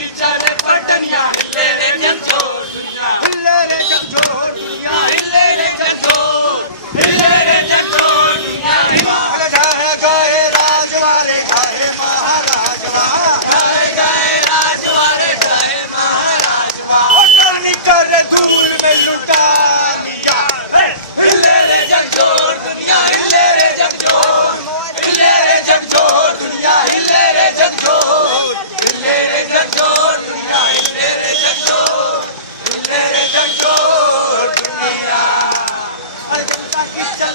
की चले पटनिया हिले रे झकझोर दुनिया हिले रे झकझोर दुनिया हिले रे झकझोर दुनिया जाए गए राजवाड़े जाए महाराजवा गए राजवाड़े जाए महाराजवा टर्नी कर धूल में लुटा लिया हिले रे झकझोर दुनिया हिले रे झकझोर दुनिया हिले रे झकझोर दुनिया हिले रे झकझोर दुनिया जनता की चल